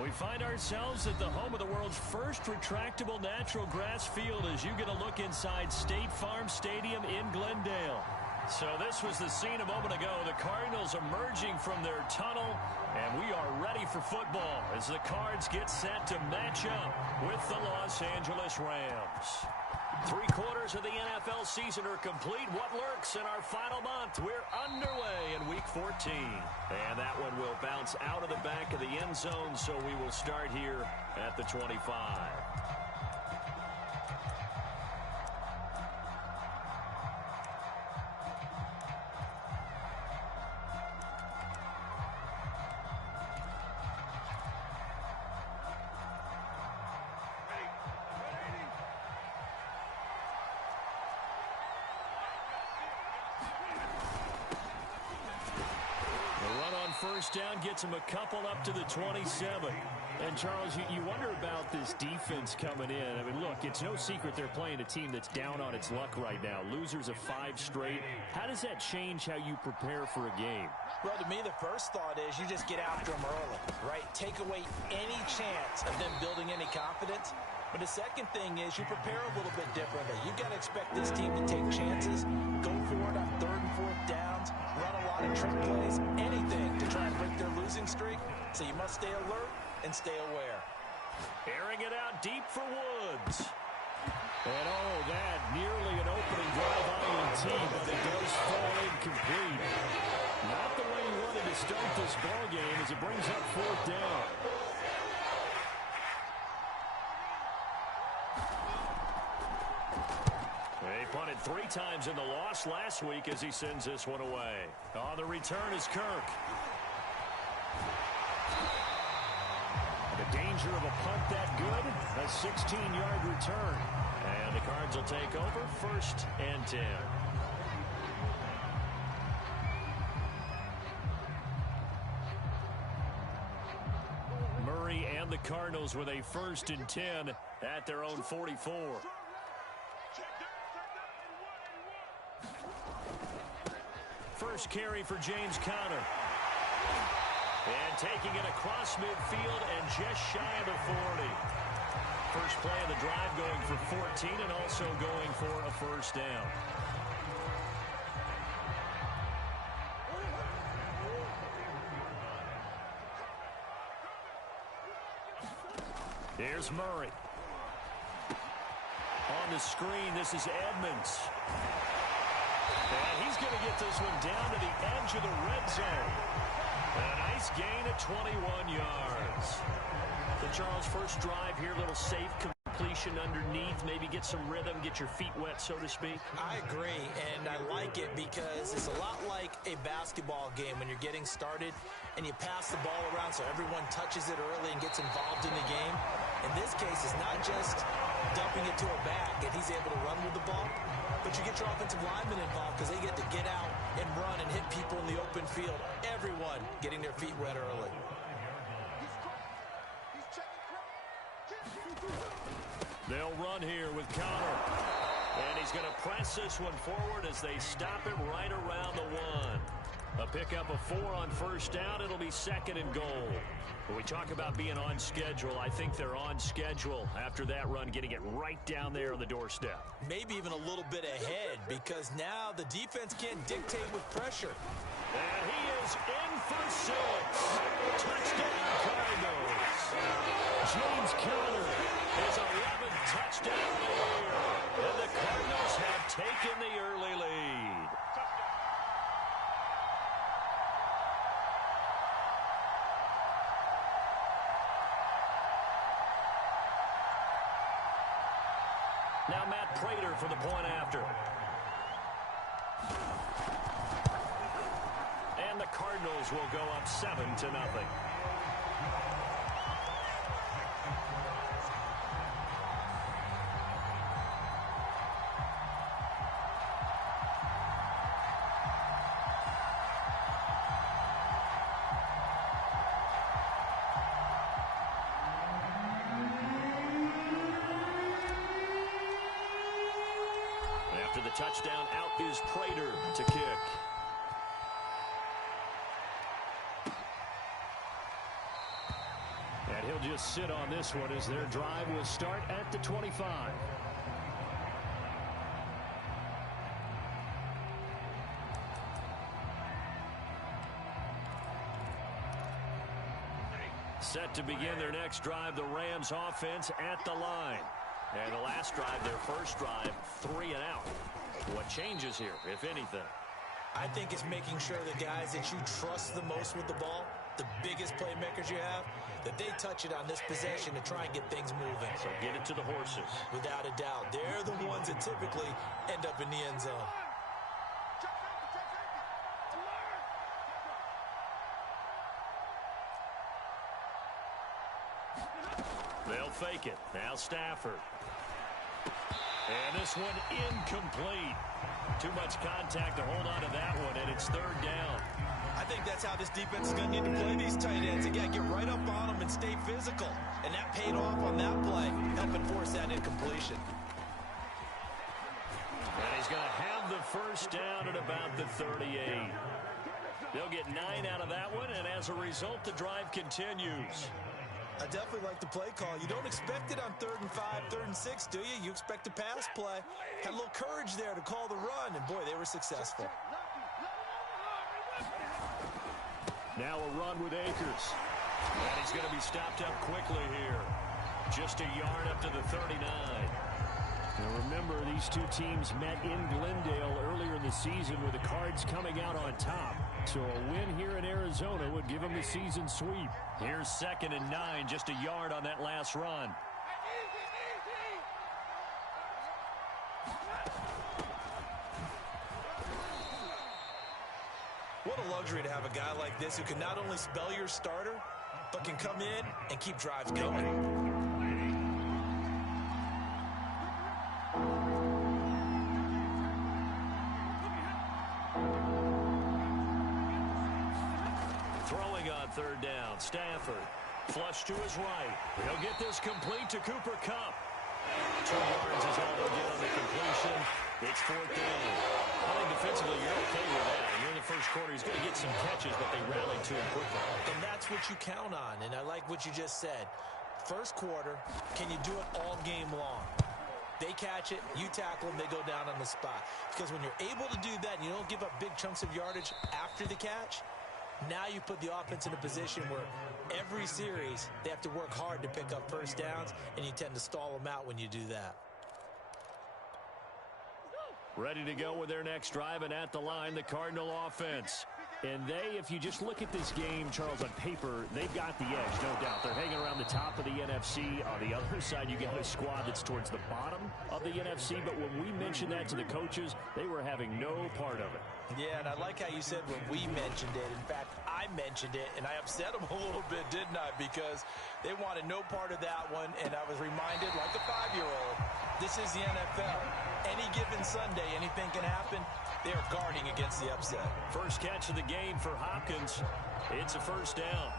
We find ourselves at the home of the world's first retractable natural grass field as you get a look inside State Farm Stadium in Glendale. So this was the scene a moment ago. The Cardinals emerging from their tunnel, and we are ready for football as the Cards get set to match up with the Los Angeles Rams. 3/4 of the NFL season are complete. What lurks in our final month? We're underway in Week 14. And that one will bounce out of the back of the end zone, so we will start here at the 25. First down gets him a couple up to the 27. And, Charles, you wonder about this defense coming in. I mean, look, it's no secret they're playing a team that's down on its luck right now. Losers of 5 straight. How does that change how you prepare for a game? Well, to me, the first thought is you just get after them early, right? Take away any chance of them building any confidence. But the second thing is you prepare a little bit differently. You've got to expect this team to take chances, go for it on 3rd and 4th downs, run a lot of trick plays, anything to try and break their losing streak. So you must stay alert and stay aware. Airing it out deep for Woods. And, oh, that nearly an opening drive INT, but it does fall incomplete. Not the way you wanted to start this ball game as it brings up 4th down. He punted 3 times in the loss last week as he sends this one away. On the return is Kirk. The danger of a punt that good, a 16-yard return. And the Cards will take over 1st and 10. Murray and the Cardinals with a 1st and 10 at their own 44. First carry for James Conner. And taking it across midfield and just shy of the 40. First play of the drive going for 14 and also going for a 1st down. Here's Murray. On the screen, this is Edmonds. And he's going to get this one down to the edge of the red zone. A nice gain of 21 yards. The Charles first drive here, little safe completion underneath. Maybe get some rhythm, get your feet wet, so to speak. I agree, and I like it because it's a lot like a basketball game when you're getting started and you pass the ball around so everyone touches it early and gets involved in the game. In this case, it's not just dumping it to a back and he's able to run with the ball, but you get your offensive linemen involved because they get to get out and run and hit people in the open field. Everyone getting their feet wet early. They'll run here with Conner. And he's going to press this one forward as they stop him right around the 1. A pickup of 4 on 1st down. It'll be 2nd and goal. When we talk about being on schedule, I think they're on schedule after that run, getting it right down there on the doorstep. Maybe even a little bit ahead because now the defense can't dictate with pressure. And he is in for 6. Touchdown, Cardinals. James Conner is 11th touchdown of the year. And the Cardinals have taken the early lead. Now Matt Prater for the point after. And the Cardinals will go up 7-0. After the touchdown, out is Prater to kick. And he'll just sit on this one as their drive will start at the 25. Set to begin their next drive, the Rams offense at the line. And the last drive, their first drive, 3 and out. What changes here, if anything? I think it's making sure the guys that you trust the most with the ball, the biggest playmakers you have, that they touch it on this possession to try and get things moving. So get it to the horses. Without a doubt. They're the ones that typically end up in the end zone. They'll fake it. Now Stafford. And this one incomplete. Too much contact to hold on to that one, and it's 3rd down. I think that's how this defense is going to need to play these tight ends. They got to get right up on them and stay physical. And that paid off on that play, helping force that incompletion. And he's going to have the first down at about the 38. They'll get 9 out of that one, and as a result, the drive continues. I definitely like the play call. You don't expect it on 3rd and 5, 3rd and 6, do you? You expect a pass play. Had a little courage there to call the run, and boy, they were successful. Now a run with Akers. And he's going to be stopped up quickly here. Just a yard up to the 39. Now remember, these two teams met in Glendale earlier in the season with the Cards coming out on top. So a win here in Arizona would give them the season sweep. Here's 2nd and 9, just a yard on that last run. What a luxury to have a guy like this who can not only spell your starter, but can come in and keep drives going. Throwing on 3rd down, Stafford. Flush to his right. He'll get this complete to Cooper Kupp. 2 yards is all they'll get on the completion. It's 4th down. I think defensively you're okay with that. You're in the first quarter. He's going to get some catches, but they rallied to him quickly. And that's what you count on, and I like what you just said. First quarter, can you do it all game long? They catch it, you tackle them, they go down on the spot. Because when you're able to do that and you don't give up big chunks of yardage after the catch, now you put the offense in a position where every series they have to work hard to pick up first downs, and you tend to stall them out when you do that. Ready to go with their next drive, and at the line, the Cardinal offense. And they, if you just look at this game, Charles, on paper, they've got the edge, no doubt. They're hanging around the top of the NFC. On the other side, you got a squad that's towards the bottom of the NFC. But when we mentioned that to the coaches, they were having no part of it. Yeah, and I like how you said when we mentioned it. In fact, I mentioned it, and I upset them a little bit, didn't I? Because they wanted no part of that one, and I was reminded, like a 5-year-old, this is the NFL. Any given Sunday, anything can happen. They are guarding against the upset. First catch of the game for Hopkins. It's a 1st down.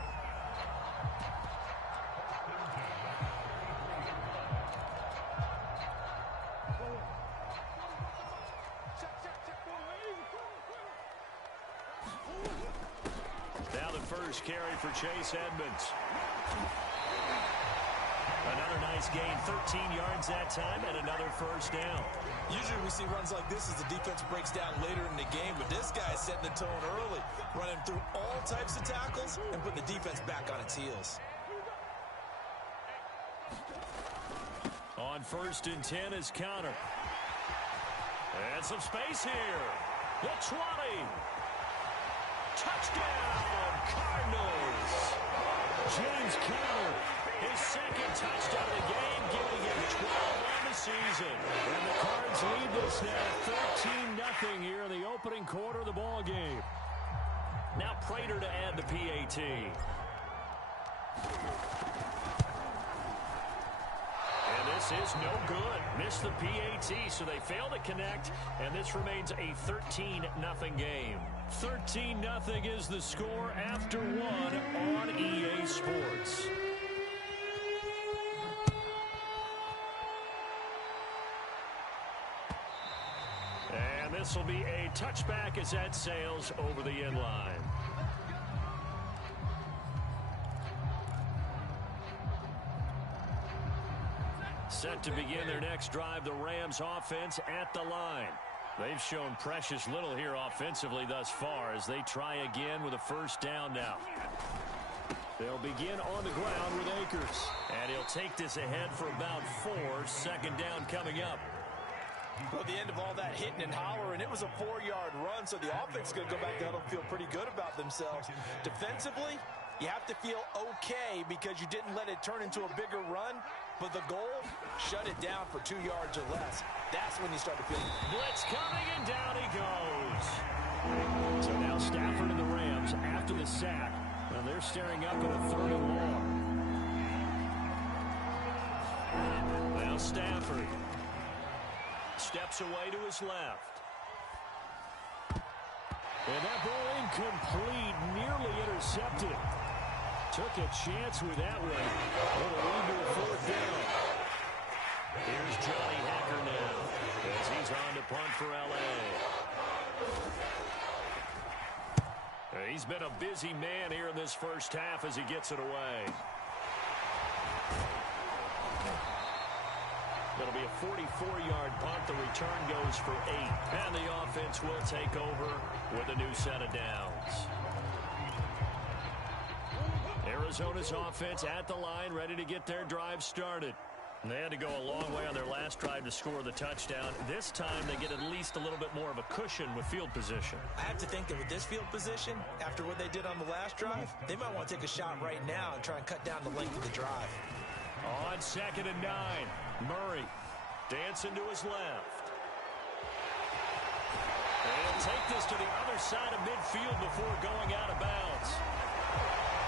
Now the first carry for Chase Edmonds. Another nice gain, 13 yards that time, and another 1st down. Usually we see runs like this as the defense breaks down later in the game, but this guy's setting the tone early, running through all types of tackles and putting the defense back on its heels. On 1st and 10 is Counter. And some space here. The 20. Touchdown, Cardinals. James Counter, his 2nd touchdown of the game, giving him 12 on the season. And the Cards lead this now 13-0 here in the opening quarter of the ball game. Now Prater to add the PAT. And this is no good. Missed the PAT, so they fail to connect, and this remains a 13-0 game. 13-0 is the score after 1 on EA Sports. And this will be a touchback as that sails over the end line. Set to begin their next drive, the Rams offense at the line. They've shown precious little here offensively thus far as they try again with a first down now. They'll begin on the ground with Akers. And he'll take this ahead for about 4. Second down coming up. Well, the end of all that hitting and hollering, it was a 4-yard run, so the offense is going to go back down and feel pretty good about themselves. Defensively, you have to feel okay because you didn't let it turn into a bigger run, but the goal, shut it down for 2 yards or less. That's when you start to feel blitz coming, and down he goes. So now Stafford and the Rams after the sack, and they're staring up at a 3rd and long. Now Stafford steps away to his left. And that ball incomplete, nearly intercepted. Took a chance with that one. It'll lead to a 4th down. Here's Johnny Hacker now as he's on to punt for L.A. He's been a busy man here in this first half as he gets it away. It'll be a 44-yard punt. The return goes for 8. And the offense will take over with a new set of downs. Arizona's offense at the line, ready to get their drive started. And they had to go a long way on their last drive to score the touchdown. This time they get at least a little bit more of a cushion with field position. I have to think that with this field position, after what they did on the last drive, they might want to take a shot right now and try and cut down the length of the drive. On 2nd and 9, Murray dancing to his left. And he'll take this to the other side of midfield before going out of bounds.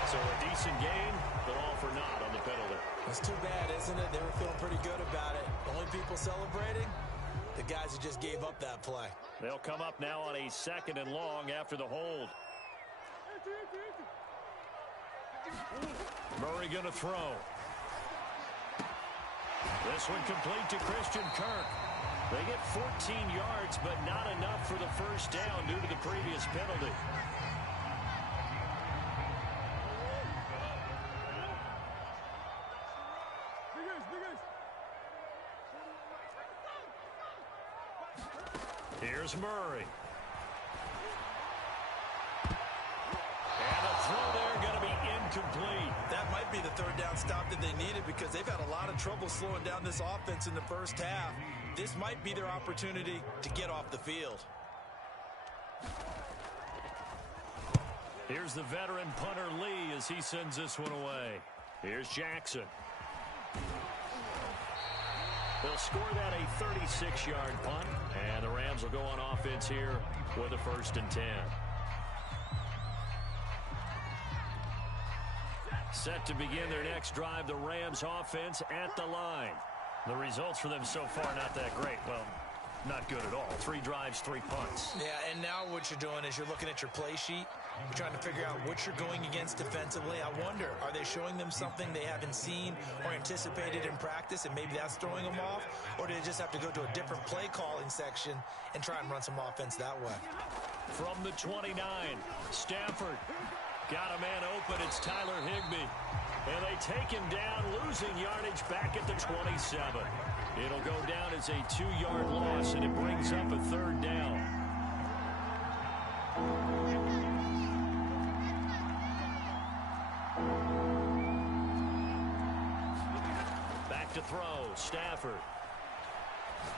So a decent gain, but all for naught on the penalty. It's too bad, isn't it? They were feeling pretty good about it. Only people celebrating, the guys who just gave up that play. They'll come up now on a 2nd and long after the hold. Murray going to throw. This one complete to Christian Kirk. They get 14 yards, but not enough for the first down due to the previous penalty. Here's Murray. And the throw there going to be incomplete. That might be the 3rd down stop that they needed because they've had a lot of trouble slowing down this offense in the first half. This might be their opportunity to get off the field. Here's the veteran punter Lee as he sends this one away. Here's Jackson. They'll score that a 36-yard punt, and the Rams will go on offense here with a 1st and 10. Set to begin their next drive, the Rams offense at the line. The results for them so far not that great. Well, not good at all. 3 drives, 3 punts. Yeah, and now what you're doing is you're looking at your play sheet. You're trying to figure out what you're going against defensively. I wonder, are they showing them something they haven't seen or anticipated in practice, and maybe that's throwing them off? Or do they just have to go to a different play calling section and try and run some offense that way? From the 29, Stafford got a man open. It's Tyler Higbee. And they take him down, losing yardage back at the 27. It'll go down as a 2-yard loss, and it brings up a 3rd down. Back to throw, Stafford.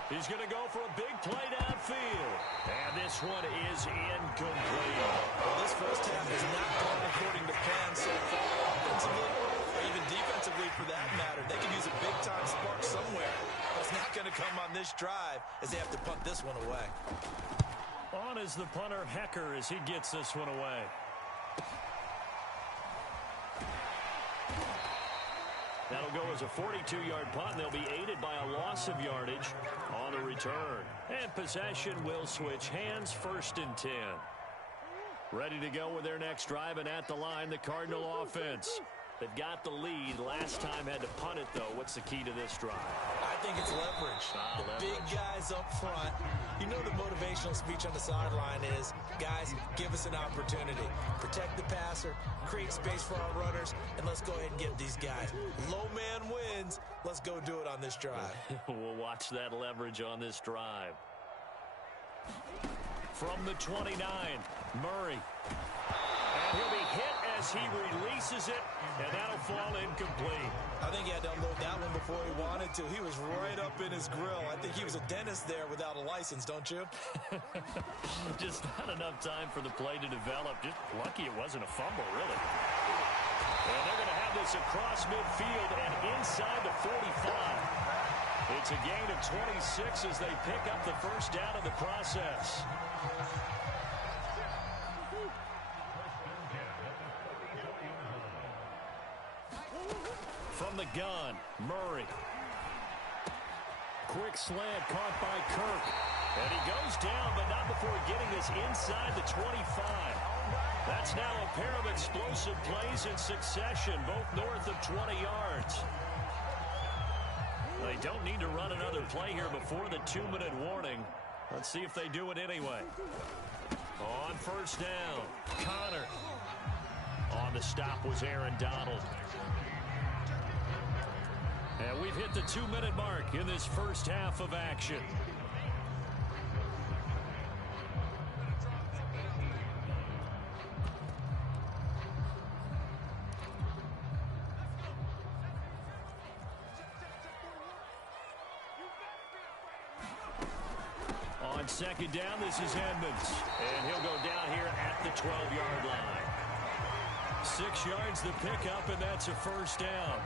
He's going to go for a big play downfield. And this one is incomplete. Well, this first half has not gone according to plan so far offensively, or even defensively for that matter. They could use a big-time spark somewhere. But it's not going to come on this drive as they have to punt this one away. On is the punter Hecker as he gets this one away. That'll go as a 42-yard punt, and they'll be aided by a loss of yardage on the return. And possession will switch hands, 1st and 10. Ready to go with their next drive, and at the line, the Cardinal offense. They've got the lead. Last time had to punt it, though. What's the key to this drive? I think it's leverage. The big guys up front. You know the motivational speech on the sideline is, guys, give us an opportunity. Protect the passer, create space for our runners, and let's go ahead and get these guys. Low man wins. let's go do it on this drive. We'll watch that leverage on this drive. From the 29, Murray. And he'll be hit as he releases it, and that'll fall incomplete. I think he had to unload that one before he wanted to. He was right up in his grill. I think he was a dentist there without a license, don't you? Just not enough time for the play to develop. Just lucky it wasn't a fumble, really. And they're going to have this across midfield and inside the 45. It's a gain of 26 as they pick up the first down in the process. From the gun, Murray. Quick slant caught by Kirk. And he goes down, but not before getting this inside the 25. That's now a pair of explosive plays in succession, both north of 20 yards. They don't need to run another play here before the 2-minute warning. Let's see if they do it anyway. On first down, Connor. On the stop was Aaron Donald. And we've hit the 2-minute mark in this first half of action. On second down, this is Edmonds. And he'll go down here at the 12-yard line. 6 yards the pickup, and that's a first down.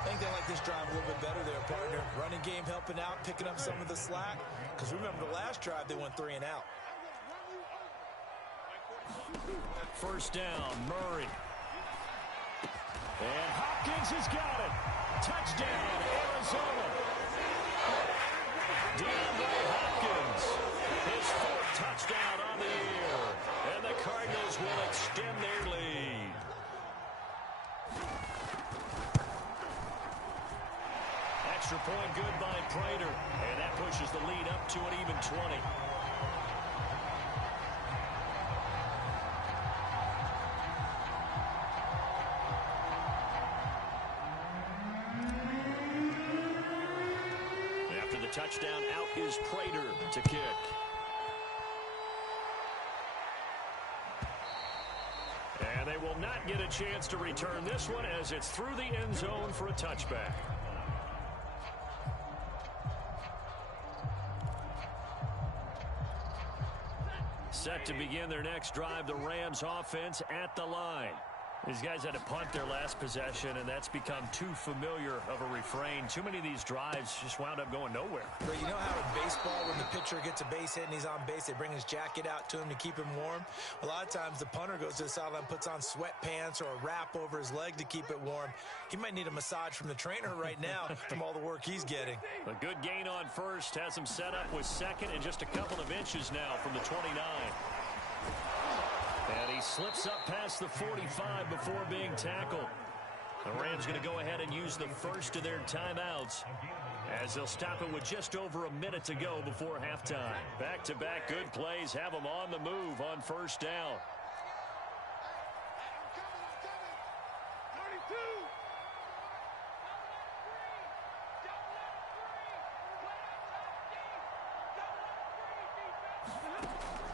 I think they like this drive a little bit better there, partner. Running game helping out, picking up some of the slack. Because remember the last drive, they went 3 and out. First down, Murray. And Hopkins has got it. Touchdown, Arizona. DeAndre Hopkins, his 4th touchdown on the year. And the Cardinals will extend their lead. Extra point good by Prater. And that pushes the lead up to an even 20. After the touchdown, out is Prater to kick. And they will not get a chance to return this one as it's through the end zone for a touchback. Set to begin their next drive, the Rams offense at the line. These guys had to punt their last possession, and that's become too familiar of a refrain. Too many of these drives just wound up going nowhere. But you know how in baseball, when the pitcher gets a base hit and he's on base, they bring his jacket out to him to keep him warm? A lot of times the punter goes to the sideline, puts on sweatpants or a wrap over his leg to keep it warm. He might need a massage from the trainer right now from all the work he's getting. A good gain on first has him set up with second and just a couple of inches now from the 29. And he slips up past the 45 before being tackled. The Rams going to go ahead and use the first of their timeouts as they'll stop it with just over a minute to go before halftime. Back-to-back good plays have them on the move on first down.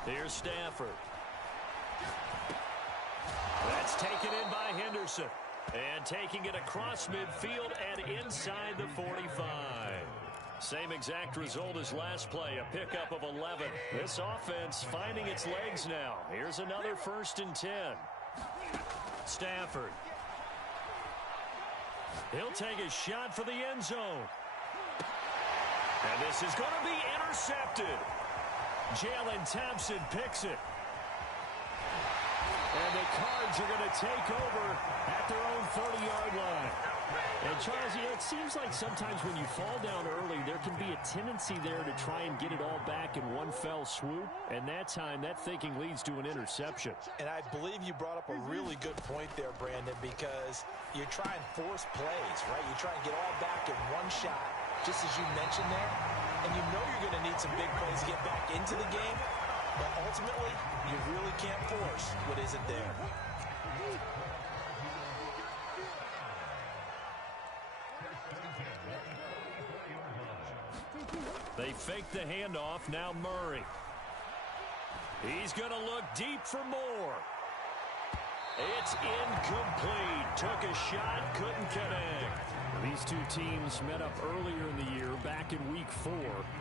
Here's Stafford. That's taken in by Henderson. And taking it across midfield and inside the 45. Same exact result as last play, a pickup of 11. This offense finding its legs now. Here's another 1st and 10. Stafford. He'll take a shot for the end zone. And this is going to be intercepted. Jalen Thompson picks it. And the Cards are going to take over at their own 30-yard line. And, Charles, it seems like sometimes when you fall down early, there can be a tendency there to try and get it all back in one fell swoop. And that time, that thinking leads to an interception. And I believe you brought up a really good point there, Brandon, because you try and force plays, right? You try and get all back in one shot, just as you mentioned there. And you know you're going to need some big plays to get back into the game. But ultimately, you really can't force what isn't there. They fake the handoff. Now Murray. He's going to look deep for more. It's incomplete. Took a shot, couldn't connect. These two teams met up earlier in the year, back in Week 4,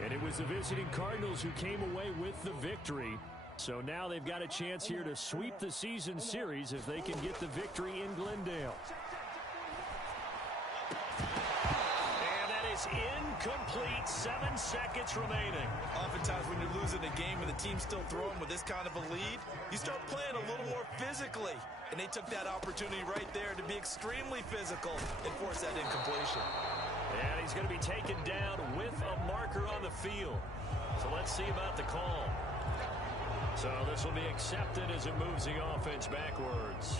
and it was the visiting Cardinals who came away with the victory. So now they've got a chance here to sweep the season series if they can get the victory in Glendale. And that is incomplete. 7 seconds remaining. Oftentimes when you're losing a game and the team's still throwing with this kind of a lead, you start playing a little more physically. And they took that opportunity right there to be extremely physical and force that incompletion. And he's going to be taken down with a marker on the field. So let's see about the call. So this will be accepted as it moves the offense backwards.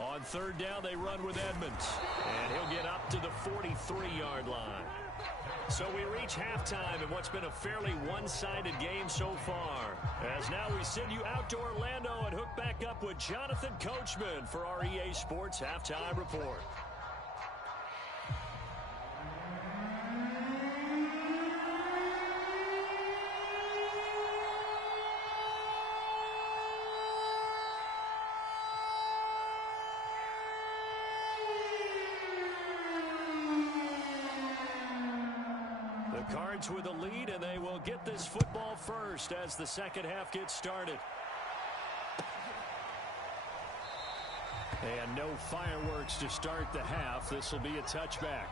On third down, they run with Edmonds. And he'll get up to the 43-yard line. So we reach halftime in what's been a fairly one-sided game so far. As now we send you out to Orlando and hook back up with Jonathan Coachman for our EA Sports Halftime Report. Cards with a lead, and they will get this football first as the second half gets started. And no fireworks to start the half. This will be a touchback.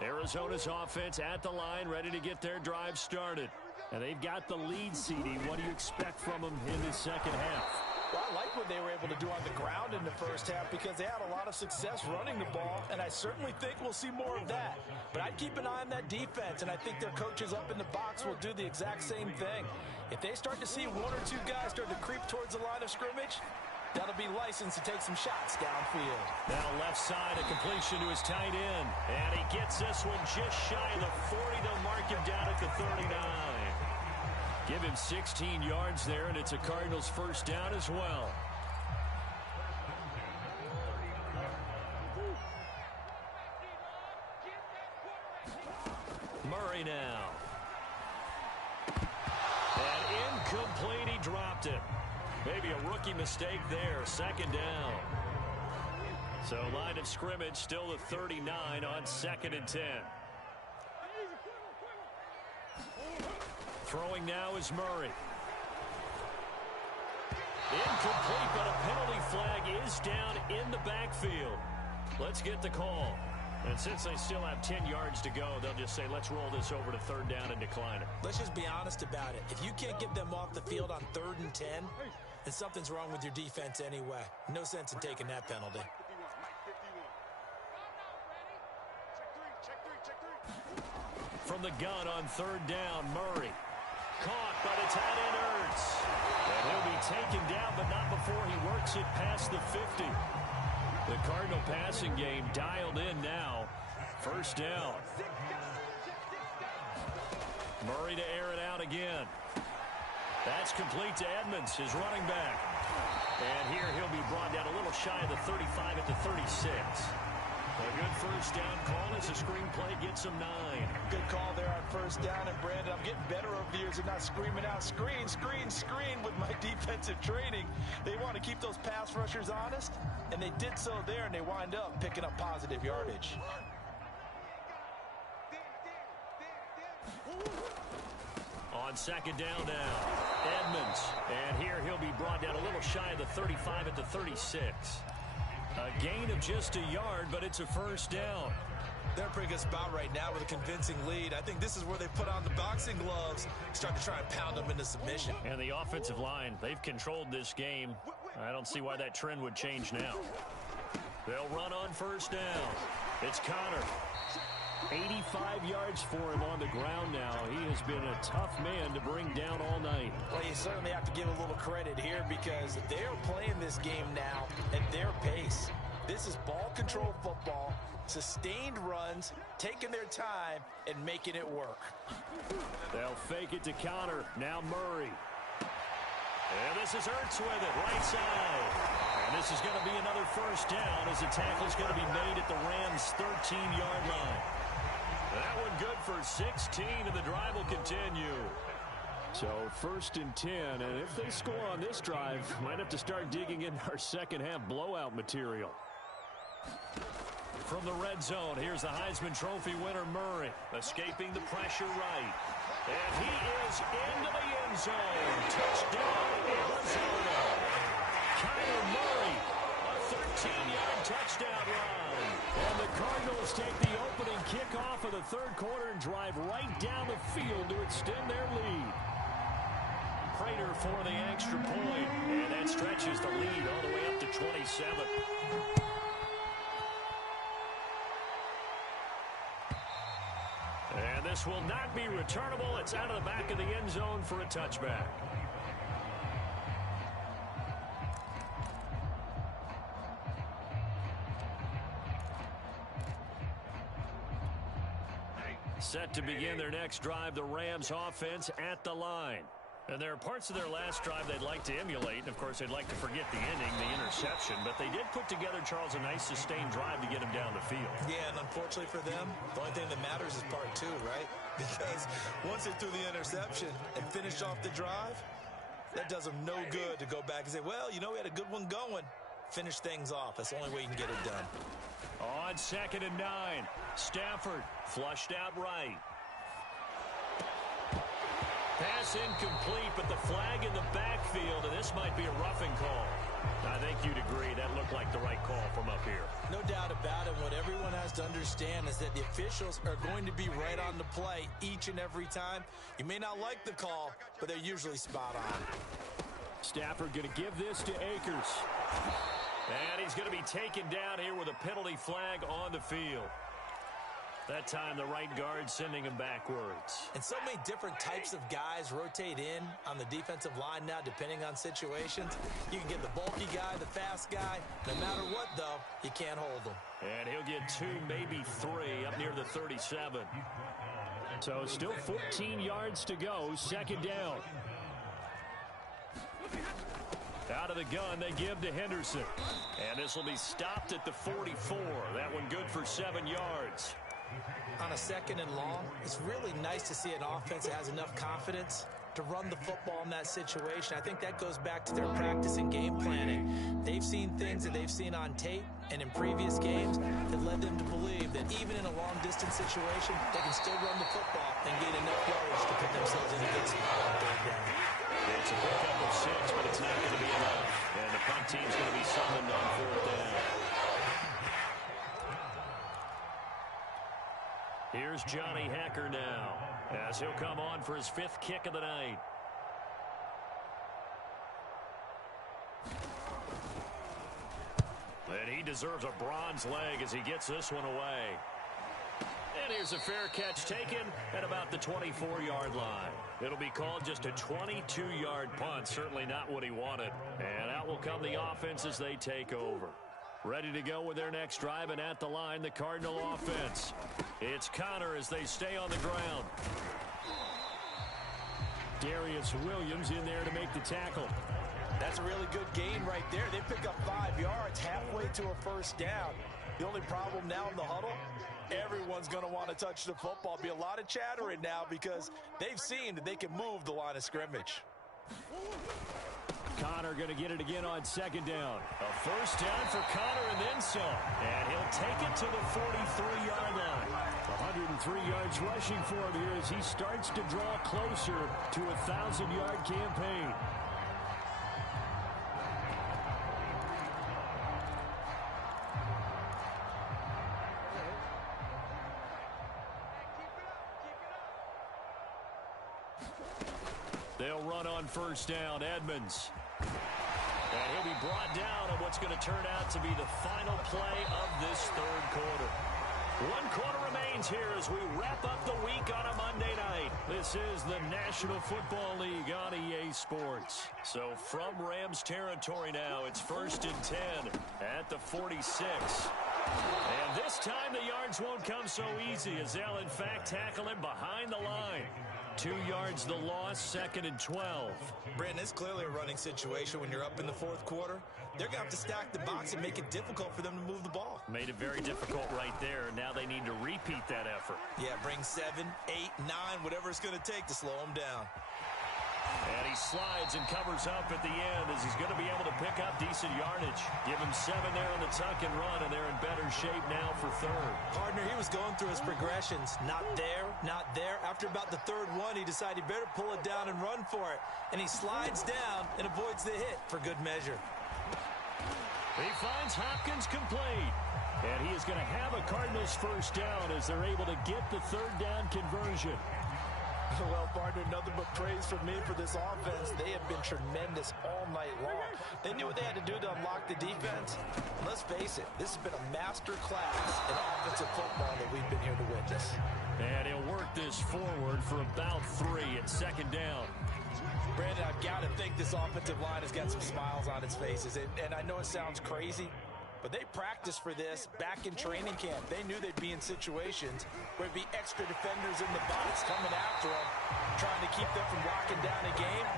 Arizona's offense at the line, ready to get their drive started. And they've got the lead, CD. What do you expect from them in the second half? Well, I like what they were able to do on the ground in the first half because they had a lot of success running the ball, and I certainly think we'll see more of that. But I'd keep an eye on that defense, and I think their coaches up in the box will do the exact same thing. If they start to see one or two guys start to creep towards the line of scrimmage, that'll be licensed to take some shots downfield. Now left side, a completion to his tight end. And he gets this one just shy of the 40. They'll mark him down at the 39. Give him 16 yards there, and it's a Cardinals first down as well. Murray now. And incomplete, he dropped it. Maybe a rookie mistake there, second down. So line of scrimmage still the 39 on 2nd and 10. Throwing now is Murray. Incomplete, but a penalty flag is down in the backfield. Let's get the call. And since they still have 10 yards to go, they'll just say, let's roll this over to third down and decline it. Let's just be honest about it. If you can't get them off the field on 3rd and 10, then something's wrong with your defense anyway. No sense in taking that penalty. From the gun on 3rd down, Murray. Caught, but it's out in Ertz. And he'll be taken down, but not before he works it past the 50. The Cardinal passing game dialed in now. First down. Murray to air it out again. That's complete to Edmonds, his running back. And here he'll be brought down a little shy of the 35 at the 36. A good first down call as the screenplay gets him 9. Good call there on first down. And, Brandon, I'm getting better over the years and not screaming out, screen, screen, screen with my defensive training. They want to keep those pass rushers honest, and they did so there, and they wind up picking up positive yardage. On 2nd down now, Edmonds. And here he'll be brought down a little shy of the 35 at the 36. A gain of just a yard, but it's a first down. They're a pretty good spot right now with a convincing lead. I think this is where they put on the boxing gloves, start to try and pound them into submission. And the offensive line, they've controlled this game. I don't see why that trend would change now. They'll run on first down. It's Connor. 85 yards for him on the ground now. He has been a tough man to bring down all night. Well, you certainly have to give a little credit here because they're playing this game now at their pace. This is ball control football. sustained runs, taking their time, and making it work. They'll fake it to Connor. Now Murray. And this is Ertz with it, right side. And this is going to be another first down as the tackle is going to be made at the Rams' 13-yard line. That one good for 16, and the drive will continue. So 1st and 10, and if they score on this drive, might have to start digging in our second-half blowout material. From the red zone, here's the Heisman Trophy winner, Murray, escaping the pressure right. And he is into the end zone. Touchdown, Arizona. Kyler Murray, a 13-yard touchdown run. And the Cardinals take the opening kickoff of the third quarter and drive right down the field to extend their lead. Prater for the extra point, and that stretches the lead all the way up to 27. And this will not be returnable. It's out of the back of the end zone for a touchback. Set to begin their next drive, the Rams offense at the line. And there are parts of their last drive they'd like to emulate. And, of course, they'd like to forget the ending, the interception. But they did put together, Charles, a nice sustained drive to get him down the field. Yeah, and unfortunately for them, the only thing that matters is part 2, right? Because once they threw the interception and finished off the drive, that does them no good to go back and say, well, you know, we had a good one going. Finish things off. That's the only way you can get it done. On 2nd and 9, Stafford flushed out right. Pass incomplete, but the flag in the backfield, and this might be a roughing call. I think you'd agree that looked like the right call from up here. No doubt about it. What everyone has to understand is that the officials are going to be right on the play each and every time. You may not like the call, but they're usually spot on. Stafford going to give this to Akers. And he's going to be taken down here with a penalty flag on the field. That time, the right guard sending him backwards. And so many different types of guys rotate in on the defensive line now, depending on situations. You can get the bulky guy, the fast guy. No matter what, though, you can't hold him. And he'll get 2, maybe 3, up near the 37. So still 14 yards to go, 2nd down. Out of the gun, they give to Henderson. And this will be stopped at the 44. That one good for 7 yards. On a 2nd and long, it's really nice to see an offense that has enough confidence to run the football in that situation. I think that goes back to their practice and game planning. They've seen things that they've seen on tape and in previous games that led them to believe that even in a long-distance situation, they can still run the football and get enough yards to put themselves in a good spot on 3rd down. It's a pickup of 6, but it's not going to be enough. And the punt team's going to be summoned on 4th down. Here's Johnny Hacker now, as he'll come on for his 5th kick of the night. And he deserves a bronze leg as he gets this one away. And here's a fair catch taken at about the 24-yard line. It'll be called just a 22-yard punt, certainly not what he wanted. And out will come the offense as they take over. Ready to go with their next drive, and at the line, the Cardinal offense. It's Connor as they stay on the ground. Darius Williams in there to make the tackle. That's a really good gain right there. They pick up 5 yards halfway to a 1st down. The only problem now in the huddle, everyone's going to want to touch the football. Be a lot of chattering now because they've seen that they can move the line of scrimmage. Connor going to get it again on 2nd down. A 1st down for Connor and then some. And he'll take it to the 43-yard line. 103 yards rushing for him here as he starts to draw closer to a 1,000-yard campaign. They'll run on 1st down, Edmonds. And he'll be brought down on what's going to turn out to be the final play of this 3rd quarter. 1 quarter remains here as we wrap up the week on a Monday night. This is the National Football League on EA Sports. So from Rams territory now, it's 1st and 10 at the 46. And this time the yards won't come so easy as they'll, in fact, tackle him behind the line. 2 yards the loss, 2nd and 12. Brandon, it's clearly a running situation when you're up in the 4th quarter. They're going to have to stack the box and make it difficult for them to move the ball. Made it very difficult right there. Now they need to repeat that effort. Yeah, bring 7, 8, 9, whatever it's going to take to slow them down. And he slides and covers up at the end as he's going to be able to pick up decent yardage. Give him 7 there on the tuck and run, and they're in better shape now for 3rd. Partner, he was going through his progressions. Not there, not there. After about the 3rd one, he decided he better pull it down and run for it. And he slides down and avoids the hit for good measure. He finds Hopkins complete. And he is going to have a Cardinals first down as they're able to get the 3rd down conversion. Well, partner, nothing but praise from me for this offense. They have been tremendous all night long. They knew what they had to do to unlock the defense. Let's face it, this has been a master class in offensive football that we've been here to witness. And he'll work this forward for about 3 at 2nd down. Brandon, I've got to think this offensive line has got some smiles on its faces. And I know it sounds crazy, but they practiced for this back in training camp. They knew they'd be in situations where it'd be extra defenders in the box coming after them, trying to keep them from locking down a game.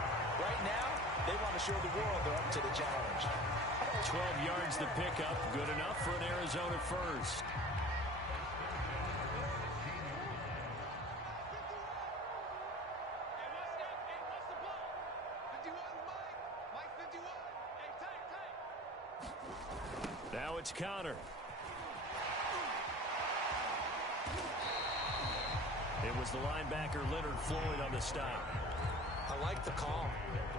Right now, they want to show the world they're up to the challenge. 12 yards to pick up. Good enough for an Arizona first. Now it's Connor. It was the linebacker Leonard Floyd on the stop. I like the call.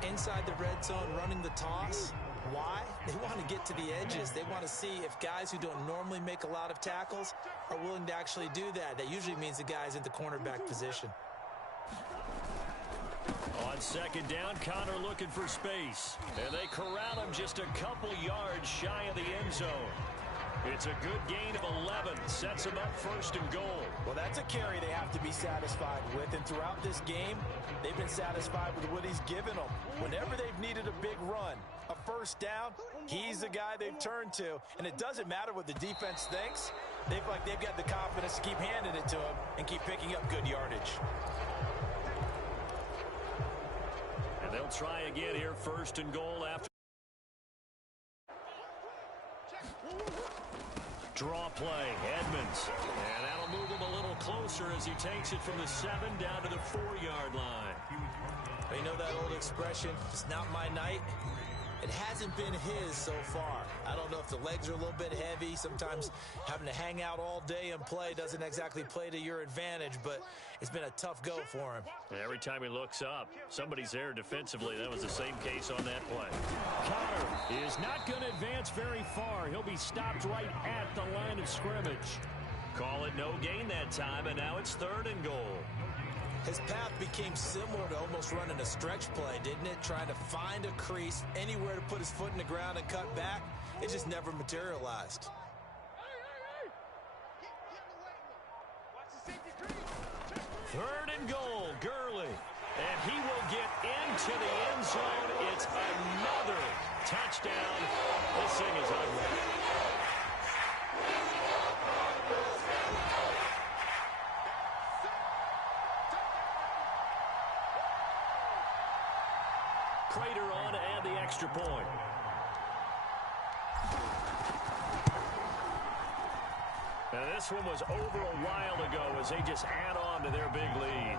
Inside the red zone, running the toss. Why? They want to get to the edges. They want to see if guys who don't normally make a lot of tackles are willing to actually do that. That usually means the guy's in the cornerback position. On 2nd down, Connor looking for space. And they corral him just a couple yards shy of the end zone. It's a good gain of 11. Sets him up 1st and goal. Well, that's a carry they have to be satisfied with. And throughout this game, they've been satisfied with what he's given them. Whenever they've needed a big run, a 1st down, he's the guy they've turned to. And it doesn't matter what the defense thinks. They feel like they've got the confidence to keep handing it to him and keep picking up good yardage. And they'll try again here, 1st and goal after. Draw play, Edmonds. And that'll move him a little closer as he takes it from the 7 down to the 4-yard line. You know that old expression, it's not my night? It hasn't been his so far. I don't know if the legs are a little bit heavy. Sometimes having to hang out all day and play doesn't exactly play to your advantage, but it's been a tough go for him. Every time he looks up, somebody's there defensively. That was the same case on that play. Connor is not going to advance very far. He'll be stopped right at the line of scrimmage. Call it no gain that time, and now it's 3rd and goal. His path became similar to almost running a stretch play, didn't it? Trying to find a crease, anywhere to put his foot in the ground and cut back. It just never materialized. 3rd and goal, Gurley. And he will get into the end zone. It's another touchdown. This thing is unreal. Prater on to add the extra point. Now this one was over a while ago as they just add on to their big lead.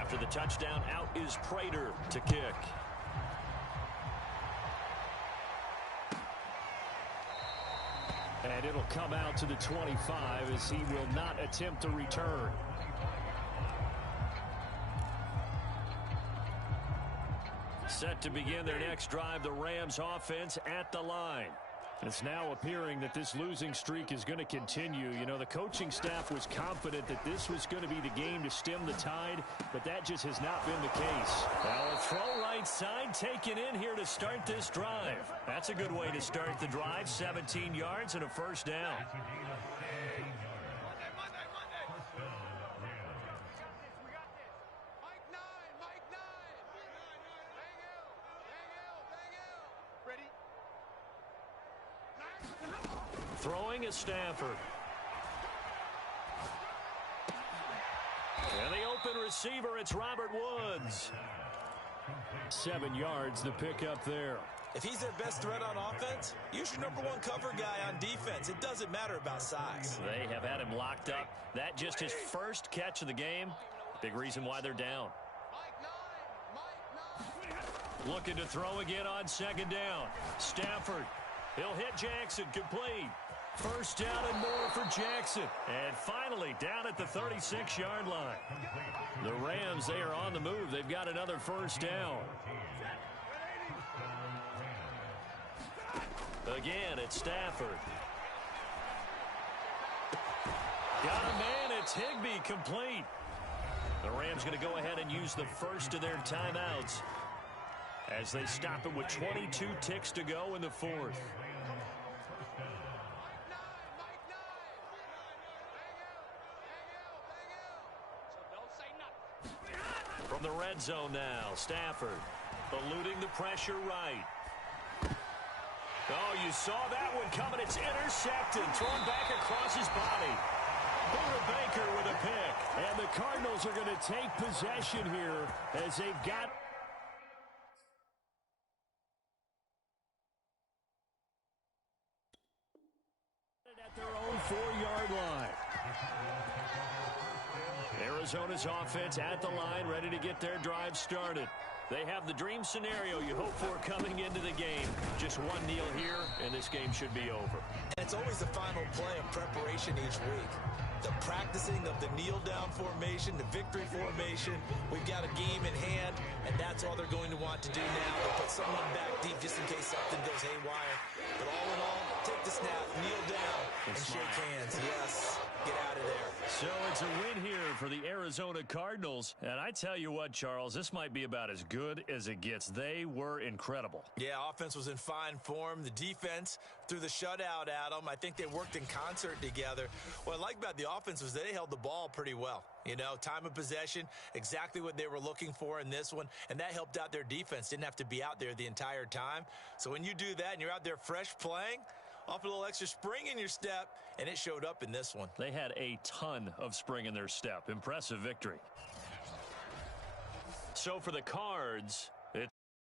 After the touchdown, out is Prater to kick. And it'll come out to the 25 as he will not attempt to return. Set to begin their next drive, the Rams offense at the line. It's now appearing that this losing streak is going to continue. You know, the coaching staff was confident that this was going to be the game to stem the tide, but that just has not been the case. Now a throw right side taken in here to start this drive. That's a good way to start the drive. 17 yards and a 1st down. Throwing is Stafford. And the open receiver, it's Robert Woods. 7 yards to pick up there. If he's their best threat on offense, use your #1 cover guy on defense. It doesn't matter about size. They have had him locked up. That just his first catch of the game. Big reason why they're down. Looking to throw again on 2nd down. Stafford. He'll hit Jackson. Complete. First down and more for Jackson. And finally down at the 36-yard line. The Rams, they are on the move. They've got another first down. Again, it's Stafford. Got a man. It's Higbee, complete. The Rams going to go ahead and use the first of their timeouts as they stop it with 22 ticks to go in the 4th. From the red zone now, Stafford eluding the pressure right. Oh, you saw that one coming. It's intercepted, thrown back across his body. Buda Baker with a pick. And the Cardinals are going to take possession here as they've got it at their own 4-yard line. Arizona's offense at the line, ready to get their drive started. They have the dream scenario you hope for coming into the game. Just one kneel here, and this game should be over. And it's always the final play of preparation each week. The practicing of the kneel-down formation, the victory formation. We've got a game in hand, and that's all they're going to want to do now. They'll put someone back deep just in case something goes haywire. But all in all, take the snap, kneel down, and shake hands. Yes, get out of there. So it's a win here for the Arizona Cardinals. And I tell you what, Charles, this might be about as good as it gets. They were incredible. Yeah, offense was in fine form. The defense threw the shutout at them. I think they worked in concert together. What I like about the offense was they held the ball pretty well. You know, time of possession, exactly what they were looking for in this one. And that helped out their defense. Didn't have to be out there the entire time. So when you do that and you're out there fresh playing, off a little extra spring in your step, and it showed up in this one. They had a ton of spring in their step. Impressive victory. So for the Cards,